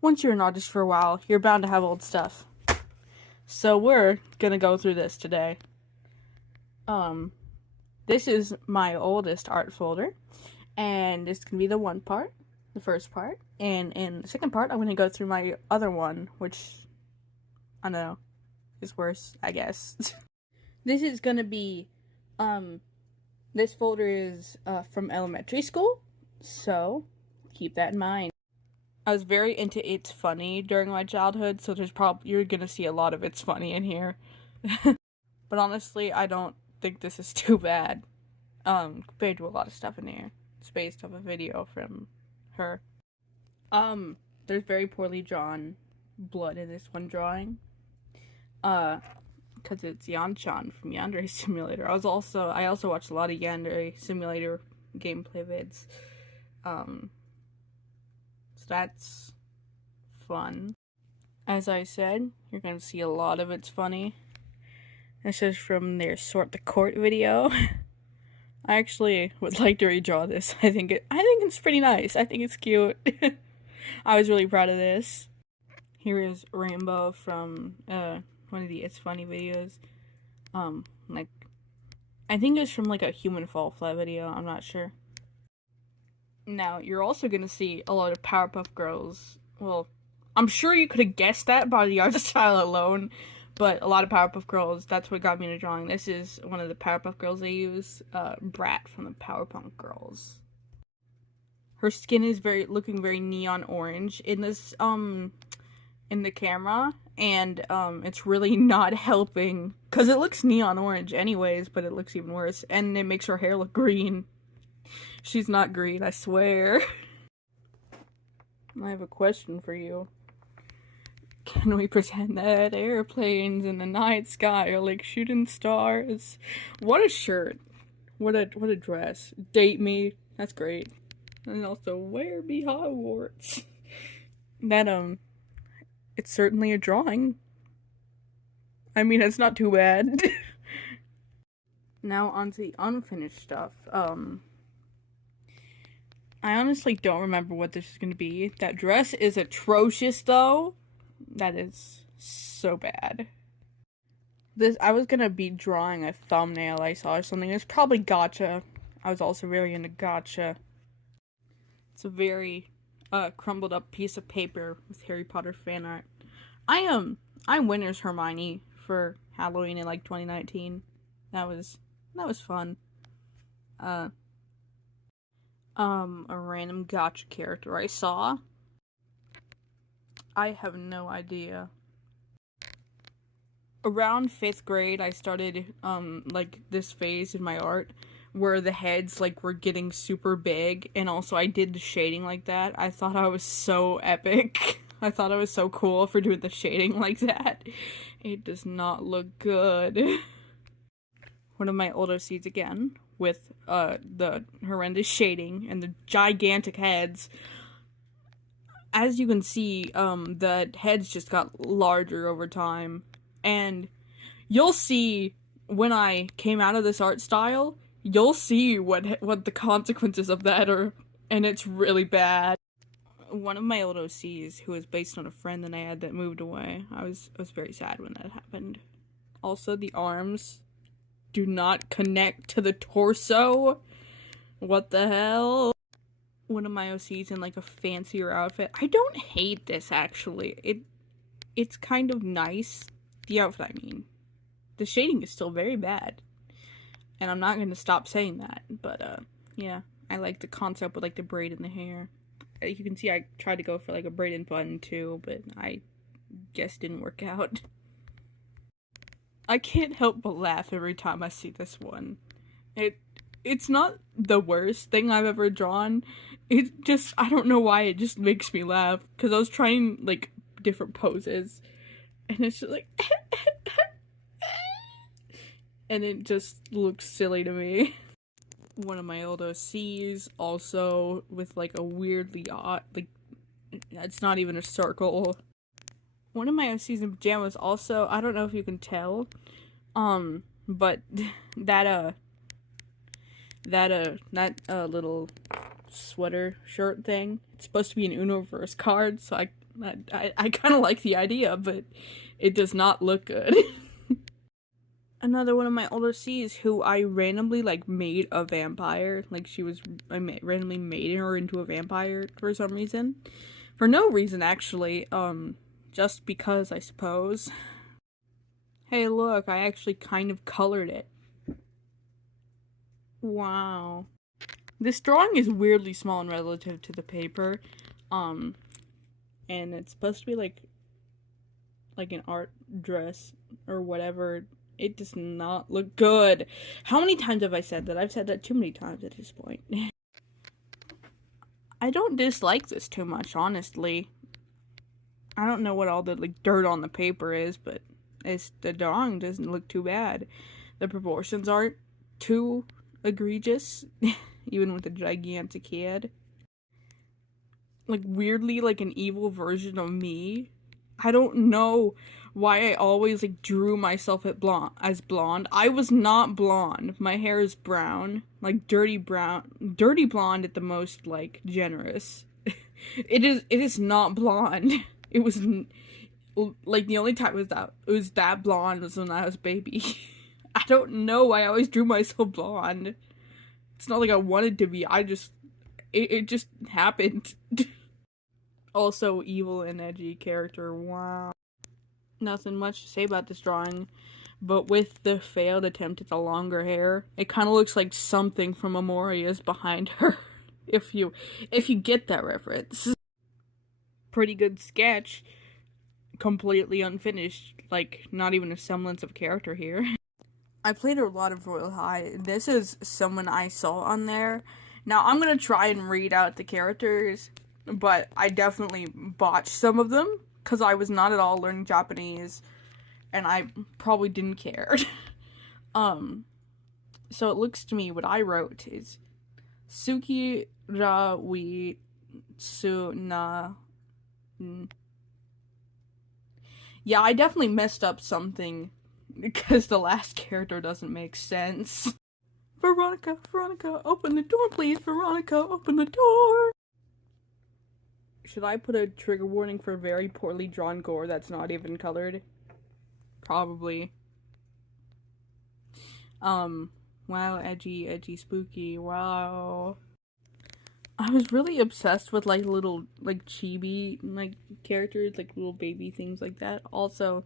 once you're an artist for a while, you're bound to have old stuff. So we're gonna go through this today. This is my oldest art folder, and this can be the one part, the first part, and in the second part, I'm gonna go through my other one, which, I don't know, is worse, I guess. This is gonna be, this folder is, from elementary school, so keep that in mind. I was very into It's Funny during my childhood, so you're gonna see a lot of It's Funny in here. But honestly, I don't think this is too bad, compared to a lot of stuff in here. It's based off a video from her. There's very poorly drawn blood in this one drawing. Because it's Yan-chan from Yandere Simulator. I also watched a lot of Yandere Simulator gameplay vids. So that's fun. As I said, you're gonna see a lot of It's Funny. This is from their Sort the Court video. I actually would like to redraw this. I think it's pretty nice. I think it's cute. I was really proud of this. Here is Rainbow from one of the It's Funny videos. I think it's from like a Human Fall Flat video. I'm not sure. Now you're also gonna see a lot of Powerpuff Girls. Well, I'm sure you could have guessed that by the art style alone. But a lot of Powerpuff Girls, that's what got me into drawing. This is one of the Powerpuff Girls they use, Brat from the Powerpuff Girls. Her skin is looking very neon orange in this, in the camera, and, it's really not helping, because it looks neon orange anyways, but it looks even worse, and it makes her hair look green. She's not green, I swear. I have a question for you. Can we pretend that airplanes in the night sky are like shooting stars? What a shirt. What a dress. Date me. That's great. And also, where be Hogwarts? That, it's certainly a drawing. I mean, it's not too bad. Now on to the unfinished stuff. I honestly don't remember what this is gonna be. That dress is atrocious, though. That is so bad. I was gonna be drawing a thumbnail I saw or something. It's probably Gacha. I was also very into Gacha. It's a very crumbled up piece of paper with Harry Potter fan art. I win as Hermione for Halloween in like 2019. That was fun. A random Gacha character I saw. I have no idea. Around 5th grade, I started, like, this phase in my art where the heads, like, were getting super big, and also I did the shading like that. I thought I was so epic. I thought I was so cool for doing the shading like that. It does not look good. One of my old OCs again, with, the horrendous shading and the gigantic heads. As you can see, the heads just got larger over time, and you'll see when I came out of this art style, you'll see what the consequences of that are, and it's really bad. One of my old OCs, who was based on a friend that I had that moved away, I was very sad when that happened. Also, the arms do not connect to the torso. What the hell? One of my OCs in like a fancier outfit. I don't hate this actually. It's kind of nice. The outfit, I mean. The shading is still very bad. And I'm not gonna stop saying that. But yeah. I like the concept with like the braid in the hair. You can see I tried to go for like a braided bun too, but I guess didn't work out. I can't help but laugh every time I see this one. It's not the worst thing I've ever drawn. It just, I don't know why, it just makes me laugh. Because I was trying, like, different poses. And it's just like... and it just looks silly to me. One of my old OCs, also, with, like, a weirdly odd, like, it's not even a circle. One of my OCs in pajamas also, I don't know if you can tell, but that little sweater shirt thing. It's supposed to be an Unoverse card, so I kind of like the idea, but it does not look good. Another one of my older C's who I randomly, like, made a vampire. Like, randomly made her into a vampire for some reason. For no reason, actually. Just because, I suppose. Hey, look, I actually kind of colored it. Wow. This drawing is weirdly small and relative to the paper. And it's supposed to be, like an art dress or whatever. It does not look good. How many times have I said that? I've said that too many times at this point. I don't dislike this too much, honestly. I don't know what all the, like, dirt on the paper is, but the drawing doesn't look too bad. The proportions aren't too egregious, even with a gigantic head. Like, weirdly, like, an evil version of me. I don't know why I always, like, drew myself as blonde. I was not blonde. My hair is brown. Like, dirty blonde at the most, like, generous. It is not blonde. It was, like, the only time it was that blonde was when I was a baby. I don't know why I always drew myself blonde. It's not like I wanted to be. It just happened. Also, evil and edgy character. Wow. Nothing much to say about this drawing, but with the failed attempt at the longer hair, it kind of looks like something from Amoria's behind her. If you get that reference. Pretty good sketch. Completely unfinished. Like, not even a semblance of character here. I played a lot of Royal High. This is someone I saw on there. Now, I'm gonna try and read out the characters, but I definitely botched some of them, because I was not at all learning Japanese, and I probably didn't care. So it looks to me, what I wrote is, Suki ra wi su na... Yeah, I definitely messed up something, because the last character doesn't make sense. Veronica, open the door, please. Veronica, open the door. Should I put a trigger warning for very poorly drawn gore that's not even colored? Probably. Wow, edgy, spooky, wow. I was really obsessed with, like, little, like, chibi, like, characters, like, little baby things like that. Also,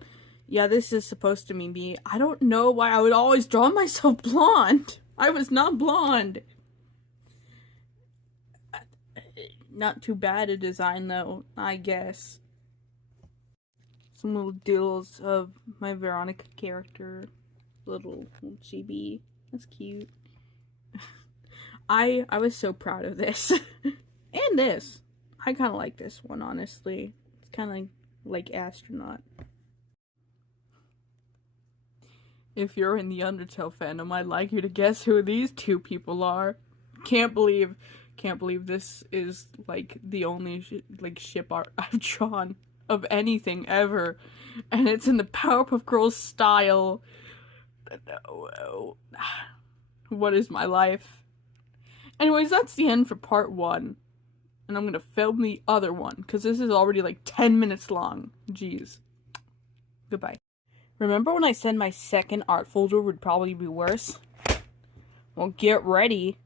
yeah, this is supposed to be me. I don't know why I would always draw myself blonde. I was not blonde. Not too bad a design, though, I guess. Some little doodles of my Veronica character. Little chibi. That's cute. I was so proud of this. And this. I kind of like this one, honestly. It's kind of like astronaut. If you're in the Undertale fandom, I'd like you to guess who these two people are. Can't believe this is, like, the only ship art I've drawn of anything ever, and it's in the Powerpuff Girls style. What is my life? Anyways, that's the end for part 1, and I'm gonna film the other one because this is already like 10 minutes long. Jeez. Goodbye. Remember when I said my second art folder would probably be worse? Well, get ready.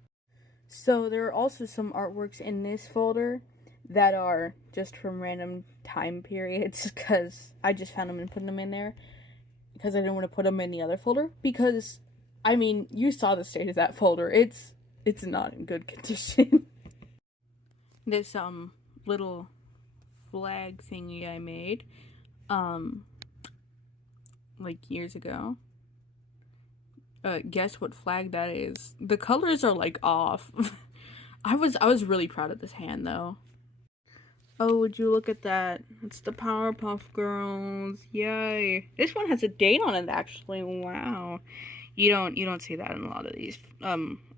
So there are also some artworks in this folder that are just from random time periods, because I just found them and put them in there, because I didn't want to put them in the other folder, because, I mean, you saw the state of that folder. It's not in good condition. This, little flag thingy I made, like, years ago. Guess what flag that is? The colors are, like, off. I was really proud of this hand, though. Oh, would you look at that? It's the Powerpuff Girls. Yay. This one has a date on it, actually. Wow. You don't see that in a lot of these,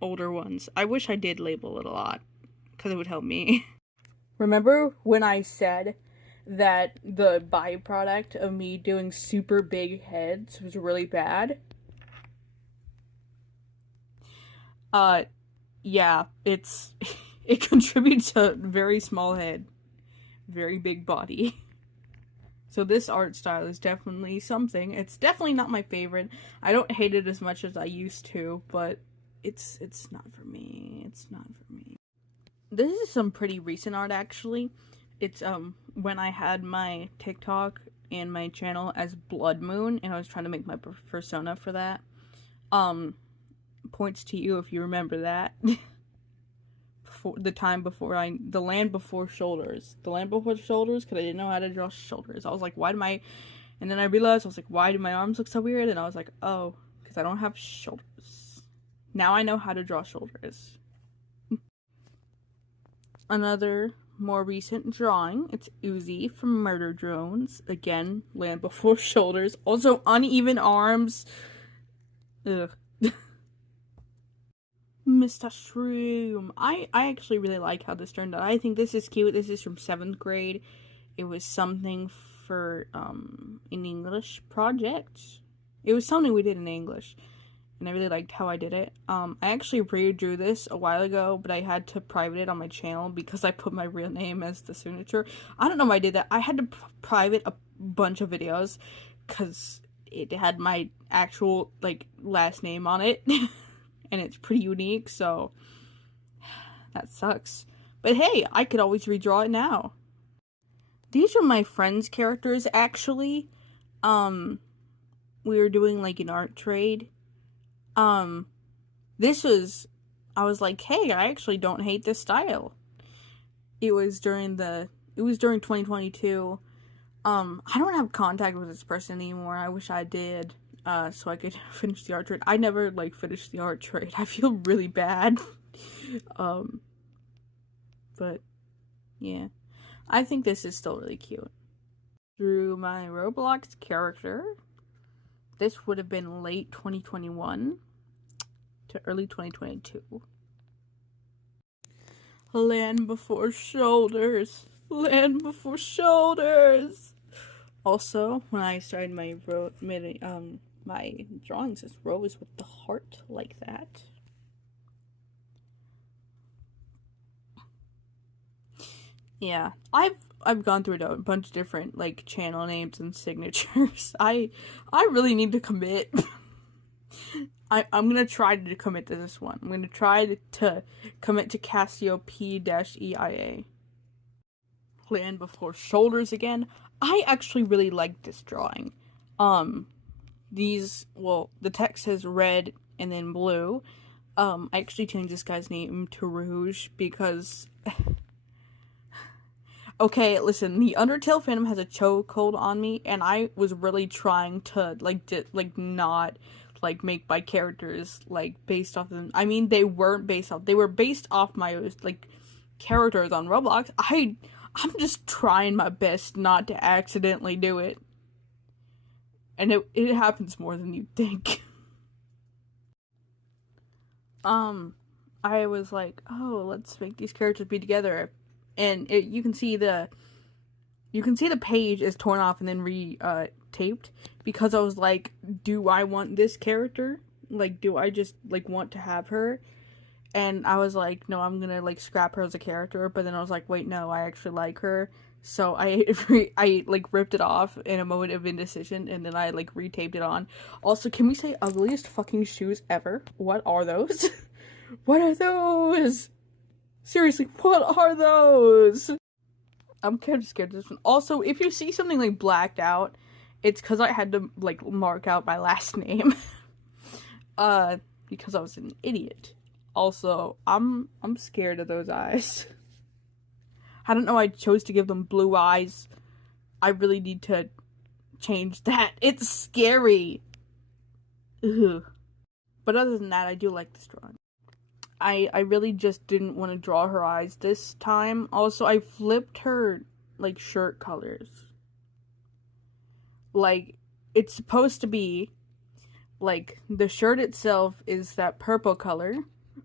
older ones. I wish I did label it a lot, because it would help me. Remember when I said that the byproduct of me doing super big heads was really bad? Yeah, it's It contributes to very small head, very big body. So this art style is definitely something. It's definitely not my favorite. I don't hate it as much as I used to, but it's not for me. It's not for me. This is some pretty recent art, actually. It's when I had my TikTok and my channel as Blood Moon, and I was trying to make my persona for that. Points to you if you remember that. The Land Before Shoulders. The Land Before Shoulders, because I didn't know how to draw shoulders. I was like, and then I realized, I was like, why do my arms look so weird? And I was like, oh, because I don't have shoulders. Now I know how to draw shoulders. Another more recent drawing. It's Uzi from Murder Drones. Again, Land Before Shoulders. Also, uneven arms. Ugh. Mr. Shroom. I actually really like how this turned out. I think this is cute. This is from 7th grade. It was something for, an English project. It was something we did in English. And I really liked how I did it. I actually redrew this a while ago, but I had to private it on my channel because I put my real name as the signature. I don't know why I did that. I had to private a bunch of videos because it had my actual, like, last name on it. And it's pretty unique, so that sucks. But hey, I could always redraw it now. These are my friend's characters, actually. We were doing, like, an art trade. I was like, hey, I actually don't hate this style. It was during 2022. I don't have contact with this person anymore. I wish I did. So I could finish the art trade. I never, like, finished the art trade. I feel really bad. But, yeah. I think this is still really cute. Drew my Roblox character. This would have been late 2021 to early 2022. Land Before Shoulders. Land Before Shoulders. Also, when I started my my drawings, this rose with the heart like that. Yeah, I've gone through a bunch of different, like, channel names and signatures. I really need to commit. I'm gonna try to commit to this one. I'm gonna try to commit to Casio P-EIA. Land Before Shoulders again. I actually really like this drawing. The text says red and then blue. I actually changed this guy's name to Rouge because... Okay, listen, the Undertale fandom has a chokehold on me, and I was really trying to, not, like, make my characters, like, based off them. I mean, they were based off my, like, characters on Roblox. I'm just trying my best not to accidentally do it. And it happens more than you'd think. I was like, oh, let's make these characters be together. And you can see the page is torn off and then taped because I was like, do I want this character? Like, do I just, like, want to have her? And I was like, no, I'm gonna, like, scrap her as a character. But then I was like, wait, no, I actually like her. So I like, ripped it off in a moment of indecision, and then I, like, retaped it on. Also, can we say ugliest fucking shoes ever? What are those? What are those? Seriously, what are those? I'm kind of scared of this one. Also, if you see something, like, blacked out, it's because I had to, like, mark out my last name. Because I was an idiot. Also, I'm scared of those eyes. I don't know, I chose to give them blue eyes. I really need to change that. It's scary. Ugh. But other than that, I do like this drawing. I really just didn't want to draw her eyes this time. Also, I flipped her, like, shirt colors. Like, it's supposed to be, like, the shirt itself is that purple color.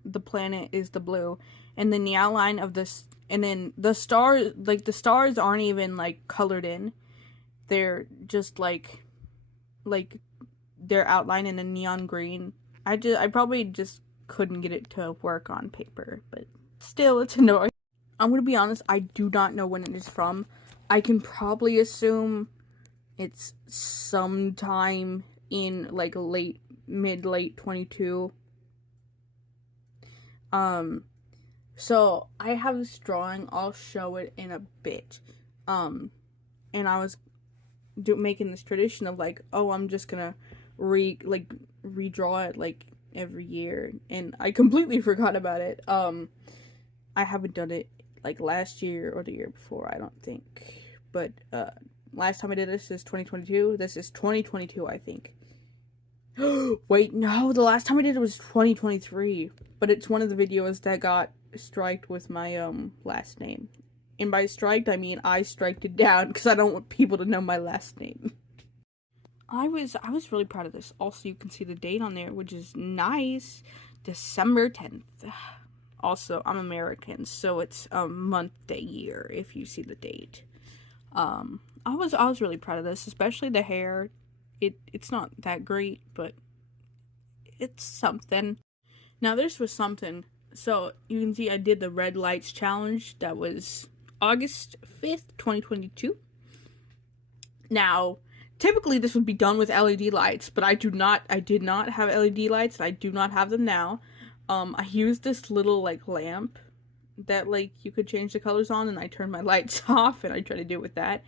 The planet is the blue. And then the outline of this, and then the stars, like, the stars aren't even, like, colored in. They're just, like, their outline in a neon green. I probably just couldn't get it to work on paper, but Still, it's annoying. I'm gonna be honest, I do not know when it is from. I can probably assume it's sometime in like mid-late 22. So I have this drawing. I'll show it in a bit. And I was making this tradition of like, oh, I'm just gonna redraw it like every year, and I completely forgot about it. I haven't done it like last year or the year before, I don't think. But last time I did this is 2022. This is 2022, I think. Wait, no, the last time I did it was 2023. But it's one of the videos that got striked with my last name. And by striked, I mean I striked it down because I don't want people to know my last name. I was really proud of this. Also, you can see the date on there, which is nice. December 10th. Also, I'm American, so it's a month, day, year if you see the date. I was really proud of this, especially the hair. It's not that great, but it's something. Now, this was something. So, you can see I did the red lights challenge. That was August 5th, 2022. Now, typically this would be done with LED lights, but I did not have LED lights, and I do not have them now. I used this little, like, lamp that, like, you could change the colors on, and I turned my lights off, and I tried to do it with that.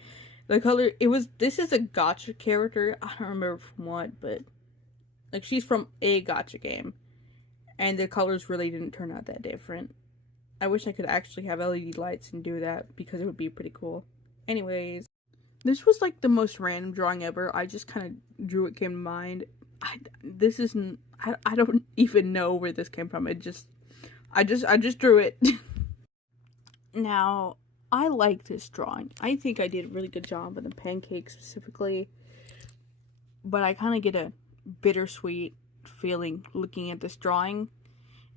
The color, this is a gacha character. I don't remember from what, but, like, she's from a gacha game. And the colors really didn't turn out that different. I wish I could actually have LED lights and do that, because it would be pretty cool. Anyways, this was, like, the most random drawing ever. I just kind of drew what came to mind. I don't even know where this came from. I just drew it. Now, I like this drawing. I think I did a really good job with the pancake specifically. But I kind of get a bittersweet feeling looking at this drawing.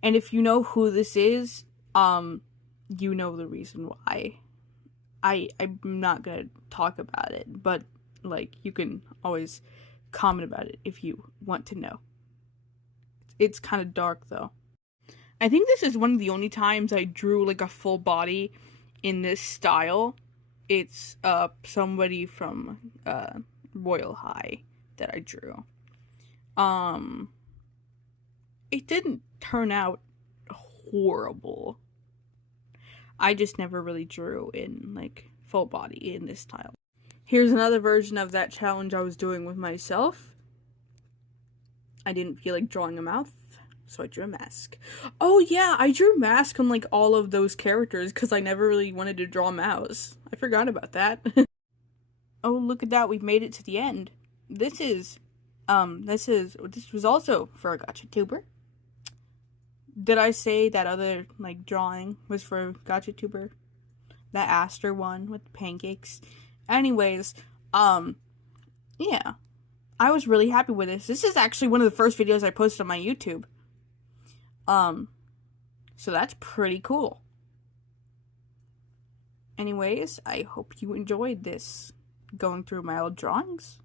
And if you know who this is, you know the reason why. I'm not gonna talk about it, but, like, you can always comment about it if you want to know. It's kind of dark, though. I think this is one of the only times I drew, like, a full body in this style. It's, somebody from, Royal High that I drew. It didn't turn out horrible. I just never really drew in, like, full body in this style. Here's another version of that challenge I was doing with myself. I didn't feel like drawing a mouth, so I drew a mask. Oh yeah, I drew a mask on, like, all of those characters because I never really wanted to draw mouths. I forgot about that. Oh, look at that, we've made it to the end. This was also for a GachaTuber. Did I say that other, like, drawing was for GachaTuber? That Aster one with the pancakes. Anyways, yeah. I was really happy with this. This is actually one of the first videos I posted on my YouTube. So that's pretty cool. Anyways, I hope you enjoyed this, going through my old drawings.